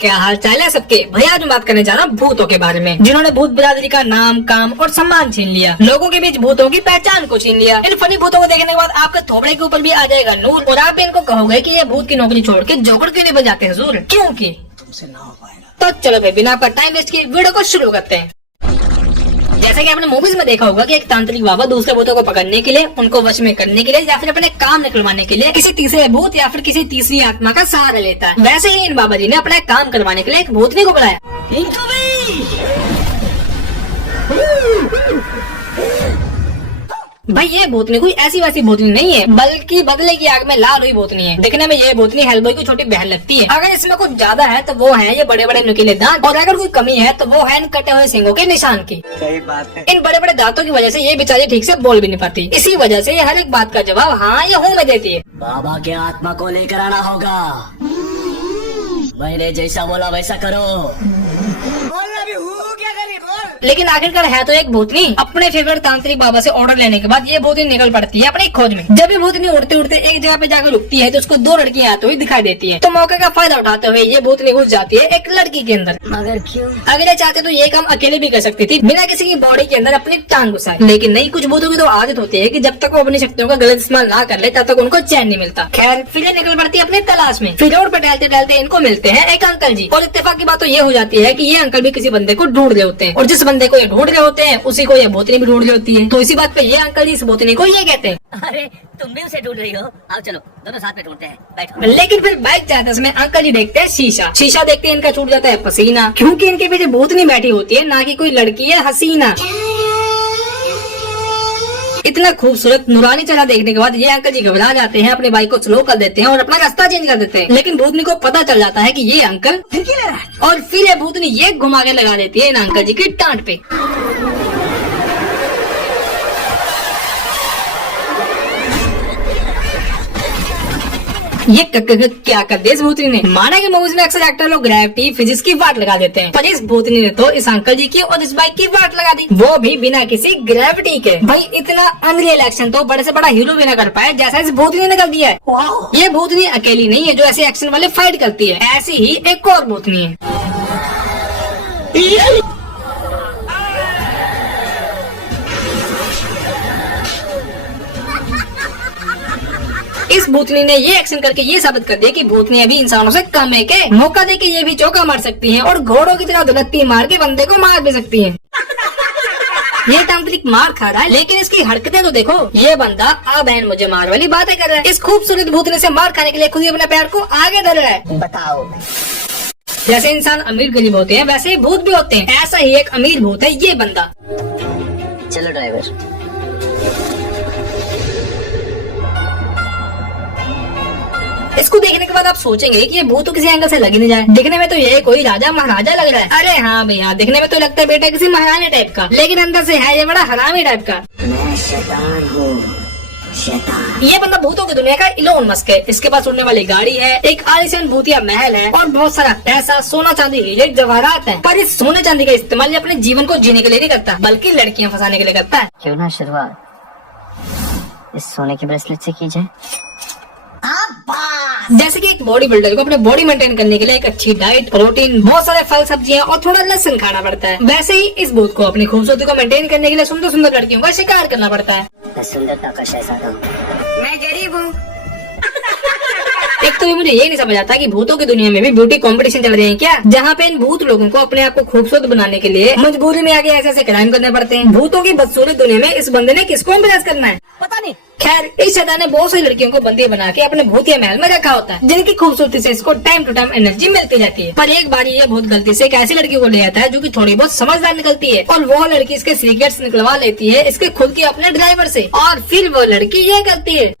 क्या हाल चाल है सबके। भैया आज मैं बात करने जा रहा हूँ भूतों के बारे में, जिन्होंने भूत बिरादरी का नाम, काम और सम्मान छीन लिया। लोगों के बीच भूतों की पहचान को छीन लिया। इन फनी भूतों को देखने के बाद आपके थोपड़े के ऊपर भी आ जाएगा नूर और आप भी इनको कहोगे कि ये भूत की नौकरी छोड़ के जोकर क्यों नहीं बजाते हुजूर, क्योंकि तुमसे ना हो पाएगा। तो चलो भाई बिना आपका टाइम वेस्ट किए वीडियो को शुरू करते हैं। जैसे कि आपने मूवीज में देखा होगा कि एक तांत्रिक बाबा दूसरे भूतों को पकड़ने के लिए, उनको वश में करने के लिए या फिर अपने काम निकलवाने के लिए किसी तीसरे भूत या फिर किसी तीसरी आत्मा का सहारा लेता है। वैसे ही इन बाबा जी ने अपना काम करवाने के लिए एक भूतनी को बुलाया। भाई ये भूतनी कोई ऐसी वैसी भूतनी नहीं है, बल्कि बदले की आग में लाल हुई भूतनी है। देखने में ये भूतनी हेलबॉय की छोटी बहन लगती है। अगर इसमें कुछ ज्यादा है तो वो है ये बड़े बड़े नुकीले दांत, और अगर कोई कमी है तो वो है इन कटे हुए सिंगों के निशान की। सही बात है। इन बड़े बड़े दांतों की वजह से ये बेचारी ठीक से बोल भी नहीं पाती। इसी वजह से ये हर एक बात का जवाब हाँ या हूँ में देती है। बाबा के आत्मा को लेकर आना होगा, मैंने जैसा बोला वैसा करो। लेकिन आखिरकार है तो एक भूतनी। अपने फेवरेट तांत्रिक बाबा से ऑर्डर लेने के बाद ये भूतनी निकल पड़ती है अपनी खोज में। जब ये भूतनी उड़ते उड़ते एक जगह पे जाकर रुकती है तो उसको दो लड़कियां आते हुए दिखाई देती है। तो मौके का फायदा उठाते हुए ये भूतनी घुस जाती है एक लड़की के अंदर। मगर क्यों? अगर ये चाहते तो ये काम अकेले भी कर सकती थी बिना किसी की बॉडी के अंदर अपनी टांग घुसाए। लेकिन नहीं, कुछ भूतों की तो आदत होती है कि जब तक वो अपनी शक्तियों का गलत इस्तेमाल ना कर ले तब तक उनको चैन नहीं मिलता। खैर फिर ये निकल पड़ती है अपनी तलाश में। फिर रोड पर टहलते टहलते इनको मिलते हैं एक अंकल जी, और इत्तेफाक की बात तो ये हो जाती है कि ये अंकल भी किसी बंदे को ढूंढ रहे होते हैं, और जिस बंदे को ये ढूंढ रहे होते हैं उसी को ये भूतनी भी ढूंढ रही होती है। तो इसी बात पे ये अंकल जी इस भूतनी को ये कहते हैं, अरे तुम भी उसे ढूंढ रही हो, आओ चलो दोनों साथ में ढूंढते हैं, बैठो। लेकिन फिर बाइक जाते समय अंकल जी देखते हैं शीशा। शीशा देखते इनका छूट जाता है पसीना, क्योंकि इनके पीछे भूतनी बैठी होती है, ना कि कोई लड़की है हसीना। इतना खूबसूरत नूरानी चेहरा देखने के बाद ये अंकल जी घबरा जाते हैं, अपनी बाइक को स्लो कर देते हैं और अपना रास्ता चेंज कर देते हैं। लेकिन भूतनी को पता चल जाता है कि ये अंकल और फिर ये भूतनी ये घुमा के लगा देती है इन अंकल जी की टांट पे। ये क्या कर दिया इस भूतनी ने। माना कि मूवीज में अक्सर एक्टर लोग ग्रेविटी फिजिक्स की वाट लगा देते हैं, पर इस भूतनी ने तो इस अंकल जी की और इस बाइक की वाट लगा दी, वो भी बिना किसी ग्रेविटी के। भाई इतना अनरियल एक्शन तो बड़े से बड़ा हीरो भी न कर पाए जैसा इस भूतनी ने कर दिया है। ये भूतनी अकेली नहीं है जो ऐसे एक्शन वाले फाइट करती है, ऐसी ही एक और भूतनी है। इस भूतनी ने ये एक्शन करके ये साबित कर दिया कि भूतनी अभी इंसानों से कम है के। मौका दे के ये भी चौका मार सकती हैं और घोड़ों की तरह धुलत्ती मार के बंदे को मार भी सकती हैं। ये तांत्रिक मार खा रहा है लेकिन इसकी हरकतें तो देखो। ये बंदा आ बहन मुझे मार वाली बातें कर रहा है। इस खूबसूरत भूतनी से मार खाने के लिए खुद ही अपने पैर को आगे धर रहा है। बताओ, जैसे इंसान अमीर गरीब होते हैं वैसे ही भूत भी होते हैं। ऐसा ही एक अमीर भूत है ये बंदा। चलो ड्राइवर। इसको देखने के बाद आप सोचेंगे कि ये भूत तो किसी एंगल से लग ही नहीं जाए। दिखने में तो ये कोई राजा महाराजा लग रहा है। अरे हाँ भैया, दिखने में तो लगता है बेटा किसी महारानी टाइप का, लेकिन अंदर से है ये बड़ा हरामी टाइप का। मैं शैतान हूँ, शैतान। ये बंदा भूतों की दुनिया का इलोन मस्क है। इसके पास उड़ने वाली गाड़ी है, एक आलीशान भूतिया महल है और बहुत सारा पैसा, सोना चांदी, हीरे जवाहरात है। पर इस सोने चांदी का इस्तेमाल ये अपने जीवन को जीने के लिए नहीं करता, बल्कि लड़कियां फंसाने के लिए करता है। क्यों ना शुरुआत इस सोने के ब्रेसलेट से की जाए। जैसे कि एक बॉडी बिल्डर को अपने बॉडी मेंटेन करने के लिए एक अच्छी डाइट, प्रोटीन, बहुत सारे फल सब्जियां और थोड़ा लहसुन खाना पड़ता है, वैसे ही इस भूत को अपनी खूबसूरती को मेंटेन करने के लिए सुंदर सुंदर लड़कियों का शिकार करना पड़ता है। मैं सुंदरता का शहजादा हूँ। मैं गरीब हूँ। एक तो ये मुझे ये नहीं समझ आता कि भूतों की दुनिया में भी ब्यूटी कंपटीशन चल रहे हैं क्या, जहाँ पे इन भूत लोगों को अपने आप को खूबसूरत बनाने के लिए मजबूरी में आगे ऐसे ऐसे क्राइम करने पड़ते हैं। भूतों की बदसूरत दुनिया में इस बंदे ने किसको इम्प्रेस करना है पता नहीं। खैर इस शैतान ने बहुत सी लड़कियों को बंदी बना के अपने भूतिया महल में रखा होता है, जिनकी खूबसूरती से इसको टाइम टू टाइम एनर्जी मिलती जाती है। पर एक बार ये बहुत गलती से एक ऐसी लड़की को ले आता है जो कि थोड़ी बहुत समझदार निकलती है, और वो लड़की इसके सीक्रेट्स निकलवा लेती है इसके खुद के अपने ड्राइवर से, और फिर वो लड़की ये करती है।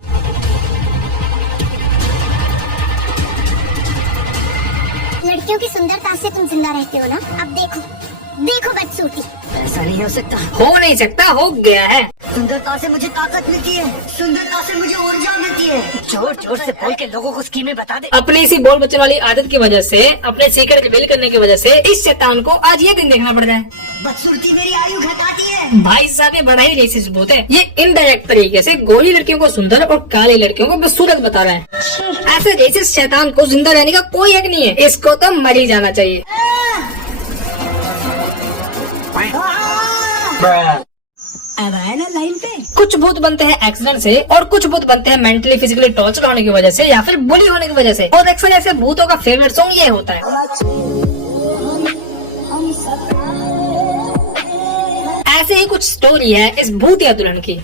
लड़कियों की सुंदरता से तुम जिंदा रहते हो ना। अब देखो देखो बदसूरती। ऐसा नहीं हो सकता। हो नहीं सकता, हो गया है। सुंदरता से मुझे ताकत मिलती है, सुंदरता से मुझे ऊर्जा मिलती है। जोर जोर से बोल के लोगों को स्कीमें बता दे। अपनी इसी बोल बच्चन वाली आदत की वजह से, अपने सीक्रेट रिवील करने की वजह से इस शैतान को आज ये दिन देखना पड़ रहा है। बदसूरती मेरी आयु घटाती है। भाई साहब ये बड़ा ही रेसिस्ट भूत है। ये इनडायरेक्ट तरीके से गोरी लड़कियों को सुंदर और काली लड़कियों को बदसूरत बता रहा है। ऐसे रेसिस्ट शैतान को जिंदा रहने का कोई हक नहीं है, इसको तो मर ही जाना चाहिए। अब आया ना लाइन पे। कुछ भूत बनते हैं एक्सीडेंट से और कुछ भूत बनते हैं मेंटली फिजिकली टॉर्चर होने की वजह से या फिर बुली होने की वजह से। और अक्सर ऐसे भूतों का फेवरेट सॉन्ग ये होता है। ऐसे ही कुछ स्टोरी है इस भूतिया दुल्हन की।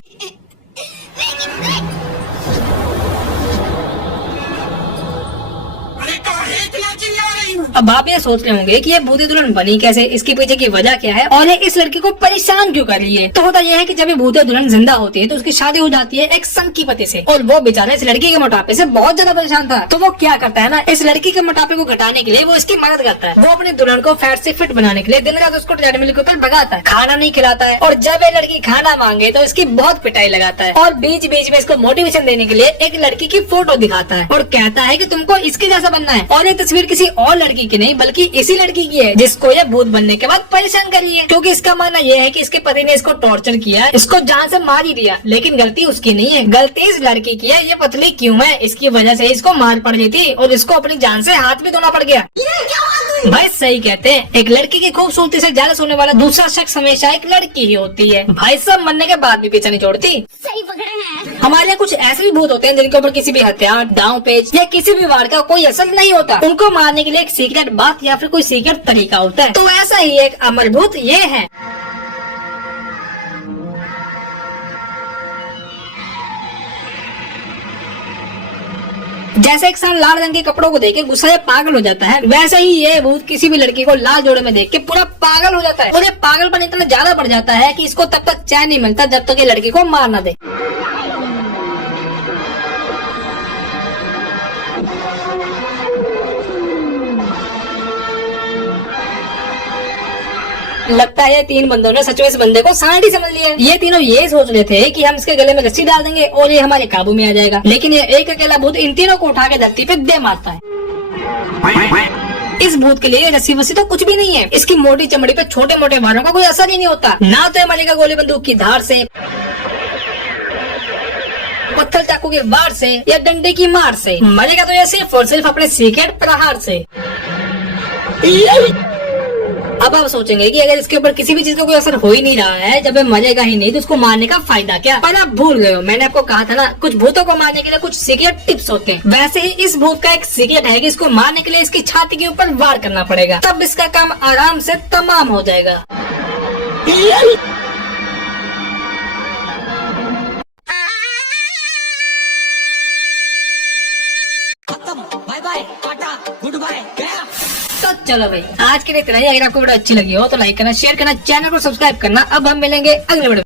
अब आप ये सोच रहे होंगे कि ये भूतिया दुल्हन बनी कैसे, इसके पीछे की वजह क्या है और ये इस लड़की को परेशान क्यों कर रही है। तो होता यह है कि जब ये भूतिया दुल्हन जिंदा होती है तो उसकी शादी हो जाती है एक संघ की पति से, और वो बेचारा इस लड़की के मोटापे से बहुत ज्यादा परेशान था। तो वो क्या करता है ना, इस लड़की के मोटापे को घटाने के लिए वो इसकी मदद करता है। वो अपनी दुल्हन को फैट से फिट बनाने के लिए दिन रात उसको ट्रेडमिल के ऊपर भगाता है, खाना नहीं खिलाता है, और जब ये लड़की खाना मांगे तो इसकी बहुत पिटाई लगाता है, और बीच बीच में इसको मोटिवेशन देने के लिए एक लड़की की फोटो दिखाता है और कहता है कि तुमको इसके जैसा बनना है। और ये तस्वीर किसी और लड़की की नहीं बल्कि इसी लड़की की है जिसको ये भूत बनने के बाद परेशान कर रही है। क्योंकि इसका मानना यह है कि इसके पति ने इसको टॉर्चर किया, इसको जान से मार ही दिया, लेकिन गलती उसकी नहीं है, गलती इस लड़की की है। ये पतली क्यों है, इसकी वजह से इसको मार पड़ रही थी और इसको अपनी जान से हाथ भी धोना पड़ गया। भाई सही कहते हैं, एक लड़की की खूबसूरती से जेलस होने वाला दूसरा शख्स हमेशा एक लड़की ही होती है। भाई सब मरने के बाद भी पीछे नहीं छोड़ती। सही पकड़े हैं। हमारे यहाँ कुछ ऐसे भी भूत होते हैं जिनके ऊपर किसी भी हथियार, दांव पेच या किसी भी वार का कोई असर नहीं होता। उनको मारने के लिए एक सीक्रेट बात या फिर कोई सीक्रेट तरीका होता है। तो ऐसा ही एक अमर भूत ये है। जैसे एक इंसान लाल रंग के कपड़ों को देख के गुस्सा या पागल हो जाता है, वैसे ही ये भूत किसी भी लड़की को लाल जोड़े में देख के पूरा पागल हो जाता है। और ये पागलपन इतना ज्यादा बढ़ जाता है कि इसको तब तक चैन नहीं मिलता जब तक ये लड़की को मार ना दे। लगता है तीन बंदों ने सच में इस बंदे को सांड ही समझ लिया है। ये तीनों ये सोच रहे थे कि हम इसके गले में रस्सी डाल देंगे और ये हमारे काबू में आ जाएगा, लेकिन ये एक अकेला भूत इन तीनों को उठा के धरती पे दे मारता है। इस भूत के लिए रस्सी वस्सी तो कुछ भी नहीं है। इसकी मोटी चमड़ी पे छोटे मोटे वारों का कोई असर ही नहीं होता। ना तो ये मरेगा गोली बंदूक की धार से, पत्थर चाकू के वार से या डंडे की मार से। मरेगा तो ये सिर्फ और सिर्फ अपने सीक्रेट प्रहार से। अब आप सोचेंगे कि अगर इसके ऊपर किसी भी चीज का कोई असर हो ही नहीं रहा है, जब ये मरेगा ही नहीं तो उसको मारने का फायदा क्या। पर आप भूल गए हो, मैंने आपको कहा था ना कुछ भूतों को मारने के लिए कुछ सीक्रेट टिप्स होते हैं। वैसे ही इस भूत का एक सीक्रेट है कि इसको मारने के लिए इसकी छाती के ऊपर वार करना पड़ेगा, तब इसका काम आराम से तमाम हो जाएगा। Bye bye, tata, good bye, गया। तो चलो भाई आज के लिए इतना ही। अगर आपको वीडियो अच्छी लगी हो तो लाइक करना, शेयर करना, चैनल को सब्सक्राइब करना। अब हम मिलेंगे अगले वीडियो।